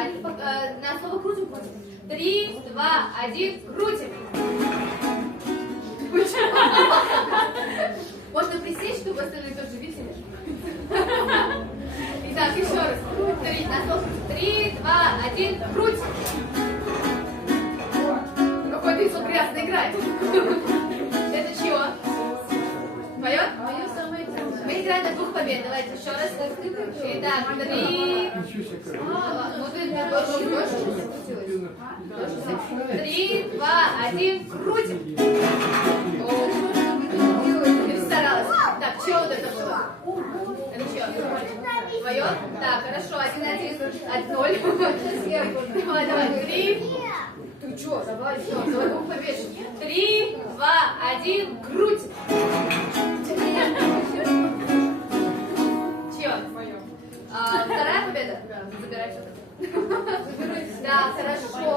На слово крутим. 3, 2, 1, крутим. Можно присесть, чтобы остальные тоже видели. Итак, еще раз. Повторить на слово. 3, 2, 1, крутим. Какой-то лицо грязно играет. Это чье? Твое? Мое самое тяжелое. Мы играем до 2 побед. Давайте еще раз. Итак, 3. Ну ты больше. 3, 2, 1, крутим. Ты старалась. Так, что вот это было? Это что? Твое? Так, хорошо. 1-1. 1-0. Давай. 3. Ты что? Давай, все. Давай 2 побед. 3, 2, 1, круть. Чье? Вторая победа? Забирай что-то. Да, хорошо.